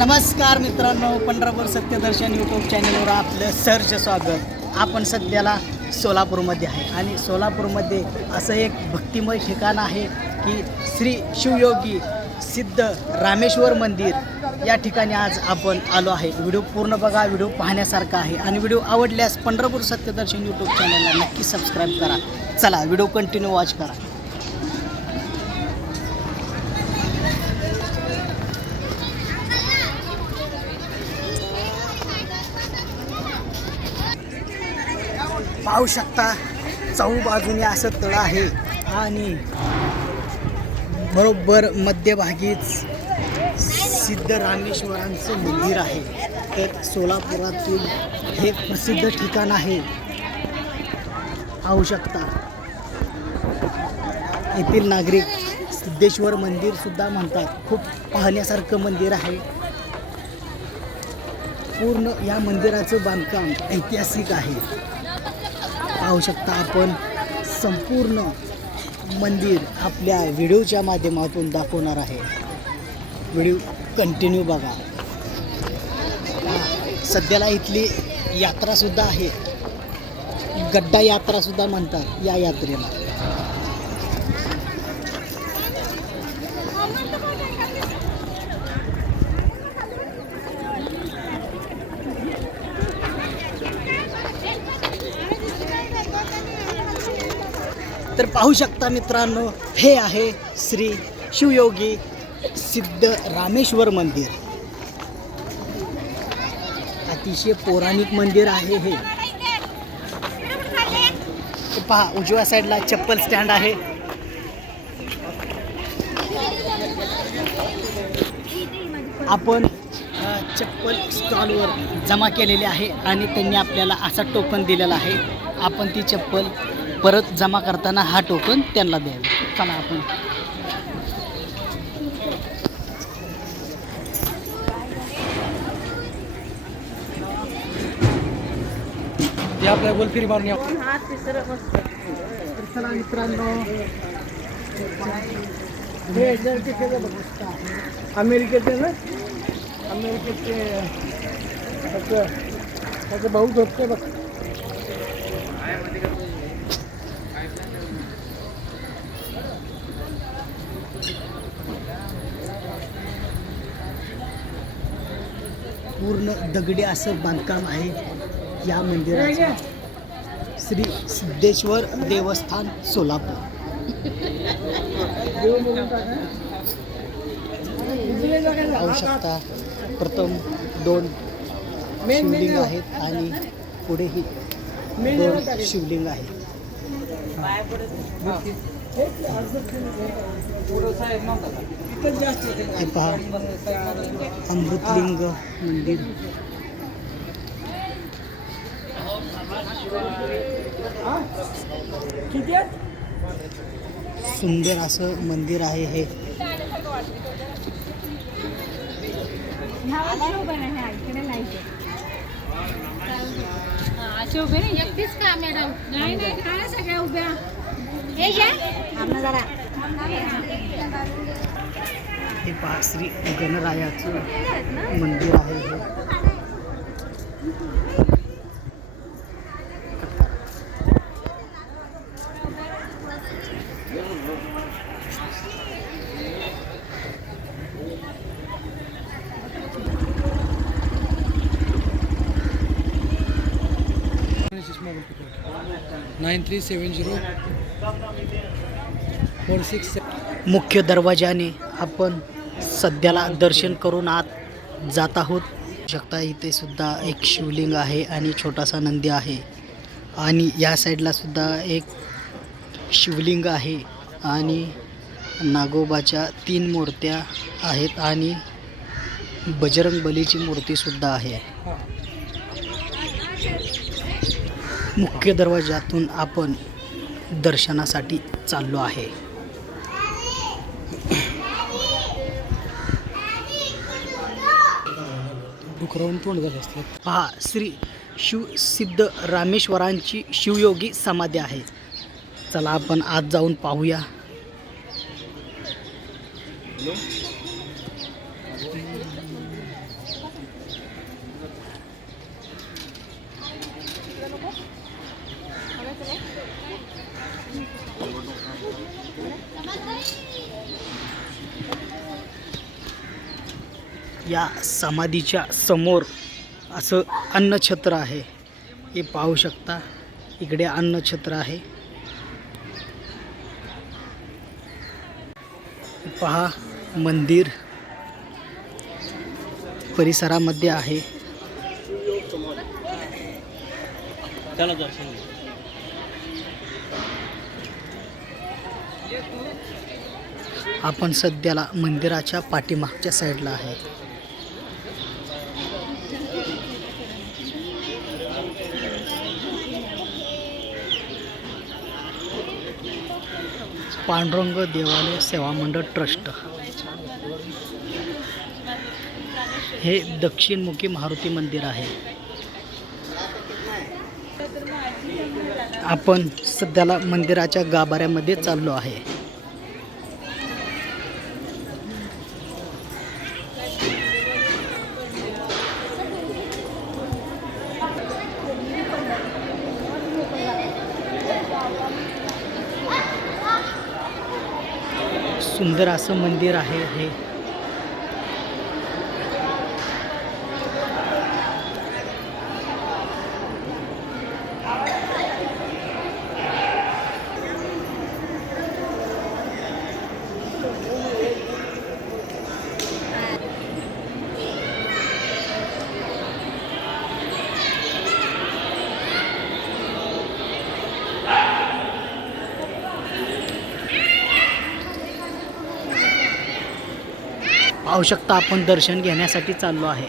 नमस्कार मित्रांनो, पंढरपूर सत्यदर्शन यूट्यूब चॅनलवर आपलं सहर्ष स्वागत. आपण सध्याला सोलापूरमध्ये आहे आणि सोलापूरमध्ये असं एक भक्तिमय ठिकाण आहे की श्री शिवयोगी सिद्ध रामेश्वर मंदिर. या ठिकाणी आज आपण आलो आहे. व्हिडिओ पूर्ण बघा, व्हिडिओ पाहण्यासारखा आहे आणि व्हिडिओ आवडल्यास पंढरपूर सत्यदर्शन यूट्यूब चॅनलला नक्की सबस्क्राईब करा. चला व्हिडिओ कंटिन्यू वॉच करा. पाहू शकता चहूबाजूने असं तळ आहे आणि बरोबर मध्यभागीच सिद्ध रामेश्वरांचं मंदिर आहे. तर सोलापुरातील हे प्रसिद्ध ठिकाण आहे. पाहू शकता येथील नागरिक सिद्धेश्वर मंदिर सुद्धा म्हणतात. खूप पाहण्यासारखं मंदिर आहे. पूर्ण या मंदिराचं बांधकाम ऐतिहासिक आहे. पाहू शकता आपण संपूर्ण मंदिर आपल्या व्हिडिओच्या माध्यमातून दाखवणार आहे. व्हिडिओ कंटिन्यू बघा. सध्याला इथली यात्रासुद्धा आहे. गड्डा यात्रासुद्धा म्हणतात या यात्रेला. तर पाहू शकता मित्रांनो, हे आहे श्री शिवयोगी सिद्ध रामेश्वर मंदिर. अतिशय पौराणिक मंदिर आहे हे. पहा उजव्या साईडला चप्पल स्टँड आहे. आपण चप्पल स्टॉलवर जमा केलेले आहे आणि त्यांनी आपल्याला असा टोकन दिलेला आहे. आपण ती चप्पल परत जमा करताना हा टोकन त्यांना द्यावे. चला आपण आपल्या गोलफिरी मारून चला मित्रांनो, अमेरिकेचे ना, अमेरिकेचे त्याचं भाऊ झोपते बघ. पूर्ण दगडी असं बांधकाम आहे या मंदिराचं. श्री सिद्धेश्वर देवस्थान सोलापूर. पाहू शकता प्रथम 2 शिवलिंग आहेत आणि पुढेही 2 शिवलिंग आहेत. हे पहा अमृतलिंग मंदिर. सुंदर असं मंदिर आहे हे. हे पहा श्री गणरायाचं मंदिर आहे हे. मुख्य दरवाजाने आपण सध्याला दर्शन करून आत जात आहोत. शकता इथे सुद्धा एक शिवलिंग आहे आणि छोटासा नंदी आहे आणि या साईडला सुद्धा एक शिवलिंग आहे आणि नागोबाच्या 3 मूर्त्या आहेत आणि बजरंगबलीची मूर्ती सुद्धा आहे. मुख्य दरवाजातून आपण दर्शनासाठी चाललो आहे. पहा श्री शिव सिद्ध रामेश्वरांची शिवयोगी समाधी आहे. चला आपण आत जाऊन पाहूया. या समाधीच्या समोर असं अन्नछत्र आहे. हे पाहू शकता, इकडे अन्नछत्र आहे. पहा, मंदिर परिसरामध्ये आहे. आपण सध्याला मंदिराच्या पाठीमागच्या साईडला आहे. पांडुरंग देवालय सेवा मंडळ ट्रस्ट. हे दक्षिणमुखी मारुती मंदिर आहे. आपण सध्याला मंदिराच्या गाभाऱ्यामध्ये चाललो आहे. सुंदर असं मंदिर आहे हे. पाहू शकता, आपण दर्शन घेण्यासाठी चाललो आहे.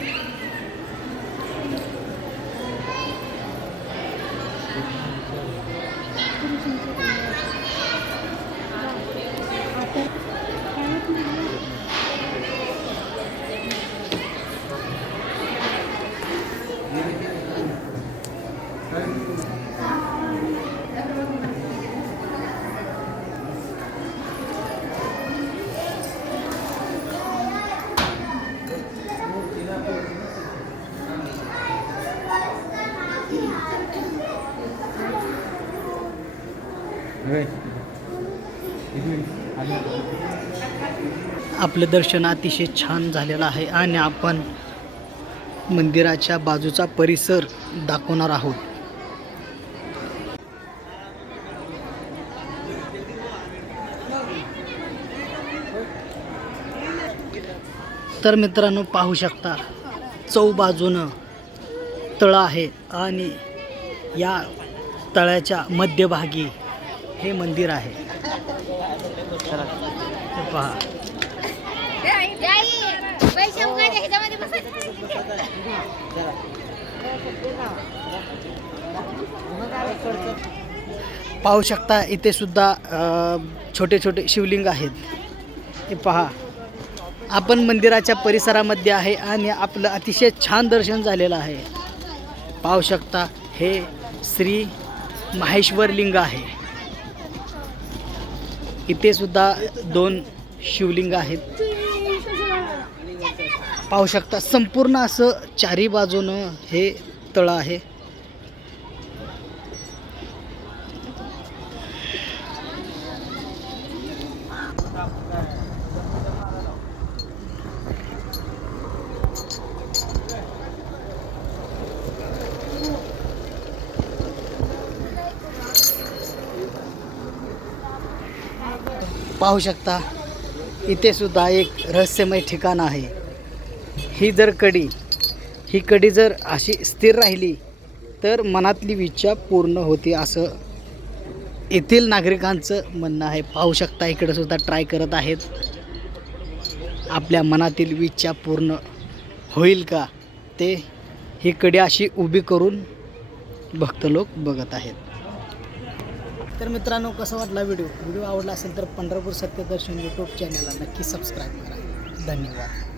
आपलं दर्शन अतिशय छान झालेलं आहे आणि आपण मंदिराच्या बाजूचा परिसर दाखवणार आहोत. तर मित्रांनो, पाहू शकता, चौबाजूनं तळ आहे आणि या तळ्याच्या मध्यभागी हे मंदिर आहे. हे पहा, पाहू शकता, इथे सुद्धा छोटे छोटे शिवलिंग आहेत. हे पहा, आपण मंदिराच्या परिसरामध्ये आहे आणि आपलं अतिशय छान दर्शन झालेलं आहे. पाहू शकता, हे श्री माहेश्वर लिंग आहे. इथे सुद्धा 2 शिवलिंग आहेत. पाहू शकता, संपूर्ण असं चारी बाजूनं हे तळ आहे. पाहू शकता, इथे सुद्धा एक रहस्यमय ठिकाण आहे. ही कडी जर अशी स्थिर राहिली तर मनातली इच्छा पूर्ण होते, असं येथील नागरिकांचं म्हणणं आहे. पाहू शकता, इकडे सुद्धा ट्राय करत आहेत. आपल्या मनातील इच्छा पूर्ण होईल का ते ही कडी अशी उभी करून भक्त लोक बघत आहेत. तर मित्रांनो, कसा वाटला व्हिडिओ आवडला असेल तर पंढरपूर सत्यदर्शन यूट्यूब चॅनलला नक्की सबस्क्राईब करा. धन्यवाद.